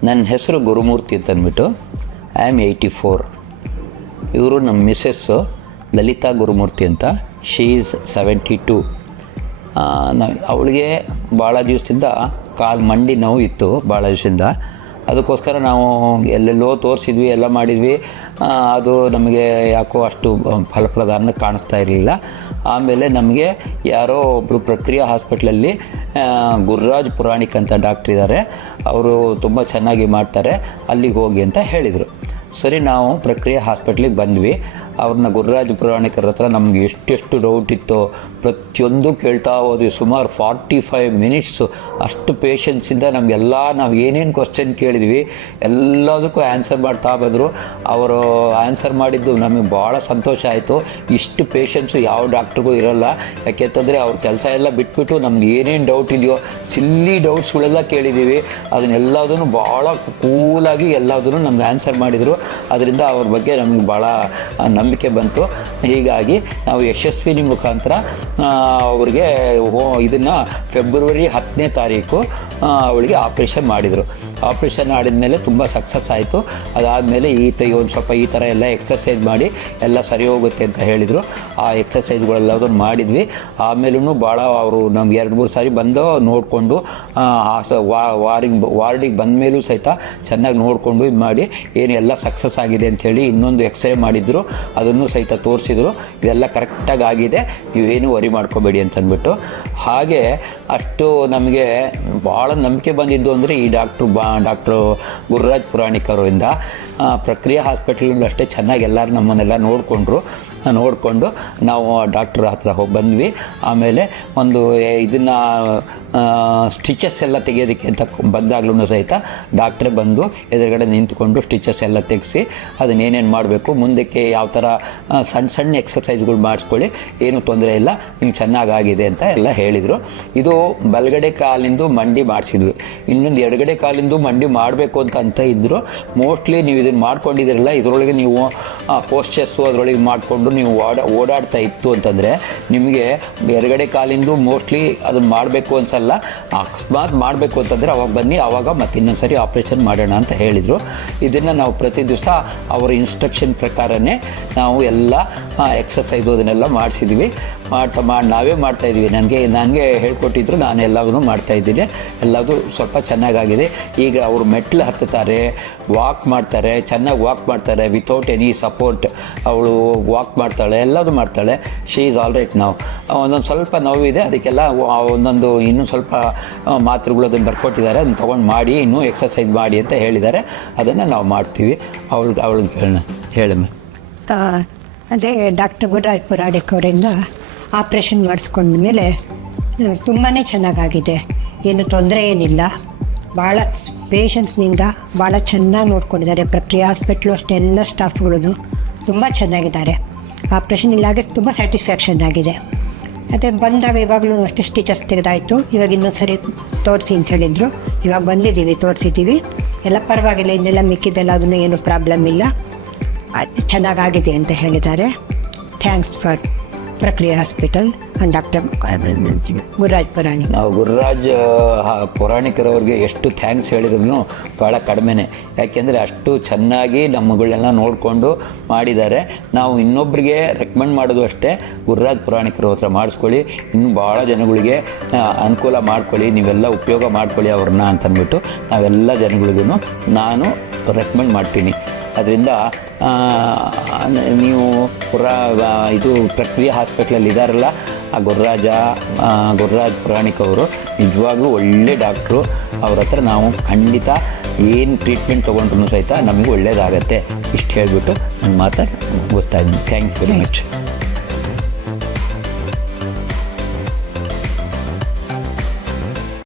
ನನ್ನ ಹೆಸರು ಗುರುಮೂರ್ತಿ ಅಂತ ಅಂದ್ಬಿಟ್ಟು. I am 84. ಇವರು ನಮ್ಮ ಮಿಸ್ಸಸ್ಸು ಲಲಿತಾ ಗುರುಮೂರ್ತಿ ಅಂತ. She is 72. ಅವಳಿಗೆ ಭಾಳ ದಿವಸದಿಂದ ಕಾಲು ಮಂಡಿ ನೋವು ಇತ್ತು, ಭಾಳ ದಿವಸದಿಂದ. ಅದಕ್ಕೋಸ್ಕರ ನಾವು ಎಲ್ಲೆಲ್ಲೋ ತೋರಿಸಿದ್ವಿ, ಎಲ್ಲ ಮಾಡಿದ್ವಿ. ಅದು ನಮಗೆ ಯಾಕೋ ಅಷ್ಟು ಫಲಪ್ರದ ಕಾಣಿಸ್ತಾ ಇರಲಿಲ್ಲ. ಆಮೇಲೆ ನಮಗೆ ಯಾರೋ ಒಬ್ಬರು ಪ್ರಕ್ರಿಯಾ ಹಾಸ್ಪಿಟ್ಲಲ್ಲಿ ಗುರುರಾಜ್ ಪುರಾಣಿಕ್ ಅಂತ ಡಾಕ್ಟ್ರ್ ಇದ್ದಾರೆ, ಅವರು ತುಂಬ ಚೆನ್ನಾಗಿ ಮಾಡ್ತಾರೆ, ಅಲ್ಲಿಗೆ ಹೋಗಿ ಅಂತ ಹೇಳಿದರು. ಸರಿ, ನಾವು ಪ್ರಕ್ರಿಯಾ ಹಾಸ್ಪಿಟ್ಲಿಗೆ ಬಂದ್ವಿ. ಅವ್ರನ್ನ ಗುರುರಾಜ್ ಪುರಾಣಿಕರ ಹತ್ರ ನಮ್ಗೆ ಎಷ್ಟೆಷ್ಟು ಡೌಟ್ ಇತ್ತೋ ಪ್ರತಿಯೊಂದು ಕೇಳ್ತಾ ಹೋದ್ವಿ. ಸುಮಾರು 45 ಮಿನಿಟ್ಸು ಅಷ್ಟು ಪೇಷನ್ಸಿಂದ ನಮಗೆಲ್ಲ ನಾವು ಏನೇನು ಕ್ವಶನ್ ಕೇಳಿದ್ವಿ ಎಲ್ಲದಕ್ಕೂ ಆನ್ಸರ್ ಮಾಡ್ತಾ ಬಂದರು. ಅವರು ಆನ್ಸರ್ ಮಾಡಿದ್ದು ನಮಗೆ ಭಾಳ ಸಂತೋಷ ಆಯಿತು. ಇಷ್ಟು ಪೇಷನ್ಸು ಯಾವ ಡಾಕ್ಟ್ರಿಗೂ ಇರೋಲ್ಲ. ಯಾಕೆಂತಂದರೆ ಅವ್ರ ಕೆಲಸ ಎಲ್ಲ ಬಿಟ್ಬಿಟ್ಟು ನಮ್ಗೆ ಏನೇನು ಡೌಟ್ ಇದೆಯೋ ಸಿಲ್ಲಿ ಡೌಟ್ಸ್ಗಳೆಲ್ಲ ಕೇಳಿದ್ದೀವಿ. ಅದನ್ನೆಲ್ಲದನ್ನು ಭಾಳ ಕೂಲಾಗಿ ಎಲ್ಲದನ್ನು ನಮ್ಗೆ ಆನ್ಸರ್ ಮಾಡಿದರು. ಅದರಿಂದ ಅವ್ರ ಬಗ್ಗೆ ನಮಗೆ ಭಾಳ ನಂಬಿಕೆ ಬಂತು. ಹೀಗಾಗಿ ನಾವು ಯಶಸ್ವಿನಿ ಮುಖಾಂತರ ಅವ್ರಿಗೆ ಇದನ್ನು ಫೆಬ್ರವರಿ 10ನೇ ತಾರೀಕು ಅವಳಿಗೆ ಆಪ್ರೇಷನ್ ಮಾಡಿದರು. ಆಪ್ರೇಷನ್ ಮಾಡಿದ್ಮೇಲೆ ತುಂಬ ಸಕ್ಸಸ್ ಆಯಿತು. ಅದಾದಮೇಲೆ ಒಂದು ಸ್ವಲ್ಪ ಈ ಥರ ಎಲ್ಲ ಎಕ್ಸರ್ಸೈಸ್ ಮಾಡಿ ಎಲ್ಲ ಸರಿ ಹೋಗುತ್ತೆ ಅಂತ ಹೇಳಿದರು. ಆ ಎಕ್ಸರ್ಸೈಸ್ಗಳೆಲ್ಲದನ್ನು ಮಾಡಿದ್ವಿ. ಆಮೇಲೂ ಭಾಳ ಅವರು ನಮ್ಗೆ 2-3 ಸಾರಿ ಬಂದು ನೋಡಿಕೊಂಡು ವಾರ್ಡಿಗೆ ಬಂದ ಮೇಲೂ ಸಹಿತ ಚೆನ್ನಾಗಿ ನೋಡಿಕೊಂಡು ಇದು ಮಾಡಿ ಏನು ಎಲ್ಲ ಸಕ್ಸಸ್ ಆಗಿದೆ ಅಂಥೇಳಿ ಇನ್ನೊಂದು ಎಕ್ಸ್ರೇ ಮಾಡಿದ್ರು, ಅದನ್ನು ಸಹಿತ ತೋರಿಸಿದ್ರು. ಇದೆಲ್ಲ ಕರೆಕ್ಟಾಗಿ ಆಗಿದೆ, ನೀವೇನು ವರಿ ಮಾಡ್ಕೋಬೇಡಿ ಅಂತಂದ್ಬಿಟ್ಟು. ಹಾಗೆ ಅಷ್ಟು ನಮಗೆ ಭಾಳ ನಂಬಿಕೆ ಬಂದಿದ್ದು ಅಂದರೆ ಈ ಡಾಕ್ಟ್ರು ಗುರುರಾಜ್ ಪುರಾಣಿಕ್ ಅವರಿಂದ. ಪ್ರಕ್ರಿಯಾ ಹಾಸ್ಪಿಟಲ್ ಅಷ್ಟೇ ಚೆನ್ನಾಗಿ ಎಲ್ಲರೂ ನಮ್ಮನ್ನೆಲ್ಲ ನೋಡಿಕೊಂಡು ನಾವು ಡಾಕ್ಟ್ರ್ ಹತ್ರ ಹೋಗಿ ಬಂದ್ವಿ. ಆಮೇಲೆ ಒಂದು ಇದನ್ನು ಸ್ಟಿಚಸ್ ಎಲ್ಲ ತೆಗೆಯೋದಕ್ಕೆ ಅಂತ ಬಂದಾಗ್ಲೂ ಸಹಿತ ಡಾಕ್ಟ್ರೇ ಬಂದು ಎದುರುಗಡೆ ನಿಂತ್ಕೊಂಡು ಸ್ಟಿಚಸ್ ಎಲ್ಲ ತೆಗೆಸಿ ಅದನ್ನೇನೇನು ಮಾಡಬೇಕು, ಮುಂದಕ್ಕೆ ಯಾವ ಥರ ಸಣ್ಣ ಎಕ್ಸರ್ಸೈಸ್ಗಳು ಮಾಡಿಸ್ಕೊಳ್ಳಿ, ಏನೂ ತೊಂದರೆ ಇಲ್ಲ, ನೀವು ಚೆನ್ನಾಗಾಗಿದೆ ಅಂತ ಎಲ್ಲ ಹೇಳಿದರು. ಇದು ಬಲಗಡೆ ಕಾಲಿಂದು ಮಂಡಿ ಮಾಡಿಸಿದ್ವಿ. ಇನ್ನೊಂದು ಎಡಗಡೆ ಕಾಲಿಂದು ಮಂಡಿ ಮಾಡಬೇಕು ಅಂತ ಇದ್ದರು. ಮೋಸ್ಟ್ಲಿ ನೀವು ಇದನ್ನು ಮಾಡ್ಕೊಂಡಿದ್ದೀರಲ್ಲ, ಇದರೊಳಗೆ ನೀವು ಪೋಸ್ಚರ್ಸು ಅದರೊಳಗೆ ಮಾಡಿಕೊಂಡು ನೀವು ಓಡಾಡ್ತಾ ಇತ್ತು ಅಂತಂದರೆ ನಿಮಗೆ ಎಡಗಡೆ ಕಾಲಿಂದು ಮೋಸ್ಟ್ಲಿ ಅದನ್ನು ಮಾಡಬೇಕು ಅನ್ಸಲ್ಲ. ಅಕಸ್ಮಾತ್ ಮಾಡಬೇಕು ಅಂತಂದರೆ ಅವಾಗ ಬನ್ನಿ, ಆವಾಗ ಮತ್ತೆ ಇನ್ನೊಂದು ಸರಿ ಆಪ್ರೇಷನ್ ಮಾಡೋಣ ಅಂತ ಹೇಳಿದರು. ಇದನ್ನು ನಾವು ಪ್ರತಿ ದಿವಸ ಅವರ ಇನ್ಸ್ಟ್ರಕ್ಷನ್ ಪ್ರಕಾರನೇ ನಾವು ಎಲ್ಲ ಎಕ್ಸರ್ಸೈಸು ಅದನ್ನೆಲ್ಲ ಮಾಡಿಸಿದ್ವಿ. ನಾವೇ ಮಾಡ್ತಾಯಿದ್ವಿ. ನನಗೆ ಹೇಳ್ಕೊಟ್ಟಿದ್ರು, ನಾನು ಎಲ್ಲವನ್ನೂ ಮಾಡ್ತಾಯಿದ್ದೀನಿ. ಎಲ್ಲದೂ ಸ್ವಲ್ಪ ಚೆನ್ನಾಗಾಗಿದೆ. ಈಗ ಅವರು ಮೆಟ್ಲು ಹತ್ತುತ್ತಾರೆ, ವಾಕ್ ಮಾಡ್ತಾರೆ, ಚೆನ್ನಾಗಿ ವಾಕ್ ಮಾಡ್ತಾರೆ ವಿತೌಟ್ ಎನಿ ಸಪೋರ್ಟ್. ಅವಳು ವಾಕ್ ಮಾಡ್ತಾಳೆ, ಎಲ್ಲದೂ ಮಾಡ್ತಾಳೆ. She is all right. ನಾವು ಒಂದೊಂದು ಸ್ವಲ್ಪ ನೋವಿದೆ, ಅದಕ್ಕೆಲ್ಲ ಒಂದೊಂದು ಇನ್ನೂ ಸ್ವಲ್ಪ ಮಾತ್ರೆಗಳು ಅದನ್ನು ಬರ್ಕೊಟ್ಟಿದ್ದಾರೆ, ಅದನ್ನು ತೊಗೊಂಡು ಮಾಡಿ, ಇನ್ನೂ ಎಕ್ಸರ್ಸೈಸ್ ಮಾಡಿ ಅಂತ ಹೇಳಿದ್ದಾರೆ. ಅದನ್ನು ನಾವು ಮಾಡ್ತೀವಿ. ಅವಳಿಗೆ ಹೇಳಮ್ಮ. ಅದೇ ಡಾಕ್ಟರ್ ಗುರುರಾಜ್ ಪುರಾಣಿಕ್ ಅವರಿಂದ ಆಪ್ರೇಷನ್ ಮಾಡಿಸ್ಕೊಂಡ ಮೇಲೆ ತುಂಬಾ ಚೆನ್ನಾಗಾಗಿದೆ, ಏನು ತೊಂದರೆ ಏನಿಲ್ಲ. ಭಾಳ ಪೇಷನ್ಸ್ನಿಂದ ಭಾಳ ಚೆನ್ನಾಗಿ ನೋಡ್ಕೊಂಡಿದ್ದಾರೆ. ಪ್ರಕ್ರಿಯಾ ಹಾಸ್ಪಿಟ್ಲು ಅಷ್ಟೇ ಎಲ್ಲ ಸ್ಟಾಫ್ಗಳು ತುಂಬ ಚೆನ್ನಾಗಿದ್ದಾರೆ. ಆಪ್ರೇಷನ್ ಇಲ್ಲಾಗೆ ತುಂಬ ಸ್ಯಾಟಿಸ್ಫ್ಯಾಕ್ಷನ್ ಆಗಿದೆ. ಮತ್ತು ಬಂದಾಗ ಇವಾಗಲೂ ಅಷ್ಟೇ ಸ್ಟಿಚಸ್ ತೆಗೆದಾಯಿತು. ಇವಾಗ ಇನ್ನೊಂದು ಸರಿ ತೋರಿಸಿ ಅಂತ ಹೇಳಿದರು. ಇವಾಗ ಬಂದಿದ್ದೀವಿ, ತೋರಿಸಿದ್ದೀವಿ, ಎಲ್ಲ ಪರವಾಗಿಲ್ಲ. ಇನ್ನೆಲ್ಲ ಮಿಕ್ಕಿದ್ದೆಲ್ಲ ಅದನ್ನು ಏನೂ ಪ್ರಾಬ್ಲಮ್ ಇಲ್ಲ, ಚೆನ್ನಾಗಾಗಿದೆ ಅಂತ ಹೇಳಿದ್ದಾರೆ. Thanks for ಪ್ರಕ್ರಿಯಾ hospital and doctor Gururaj Puranik. ನಾವು ಗುರುರಾಜ್ ಪುರಾಣಿಕರವ್ರಿಗೆ ಎಷ್ಟು ಥ್ಯಾಂಕ್ಸ್ ಹೇಳಿದ್ರು ಭಾಳ ಕಡಿಮೆನೇ. ಯಾಕೆಂದರೆ ಅಷ್ಟು ಚೆನ್ನಾಗಿ ನಮ್ಮಗಳನ್ನೆಲ್ಲ ನೋಡಿಕೊಂಡು ಮಾಡಿದ್ದಾರೆ. ನಾವು ಇನ್ನೊಬ್ಬರಿಗೆ ರೆಕಮೆಂಡ್ ಮಾಡೋದು ಅಷ್ಟೇ, ಗುರುರಾಜ್ ಪುರಾಣಿಕರ ಹತ್ರ ಮಾಡಿಸ್ಕೊಳ್ಳಿ, ಇನ್ನೂ ಭಾಳ ಜನಗಳಿಗೆ ಅನುಕೂಲ ಮಾಡ್ಕೊಳ್ಳಿ, ನೀವೆಲ್ಲ ಉಪಯೋಗ ಮಾಡ್ಕೊಳ್ಳಿ ಅವ್ರನ್ನ ಅಂತಂದ್ಬಿಟ್ಟು ನಾವೆಲ್ಲ ಜನಗಳಿಗೂ ನಾನು ರೆಕಮೆಂಡ್ ಮಾಡ್ತೀನಿ. ಅದರಿಂದ ನೀವು ಇದು ಪ್ರಕ್ರಿಯಾ ಹಾಸ್ಪಿಟ್ಲಲ್ಲಿ ಇದ್ದಾರಲ್ಲ, ಆ ಗುರುರಾಜ್ ಪುರಾಣಿಕ್ ಅವರು ನಿಜವಾಗ್ಲೂ ಒಳ್ಳೆ ಡಾಕ್ಟ್ರು. ಅವ್ರ ಹತ್ರ ನಾವು ಖಂಡಿತ ಏನು ಟ್ರೀಟ್ಮೆಂಟ್ ತೊಗೊಂಡ್ರೂ ಸಹಿತ ನಮಗೆ ಒಳ್ಳೆಯದಾಗತ್ತೆ. ಇಷ್ಟು ಹೇಳಿಬಿಟ್ಟು ನನ್ನ ಮಾತು ಮುಗಿಸ್ತಾ ಇದ್ದೀನಿ. Thank you very much.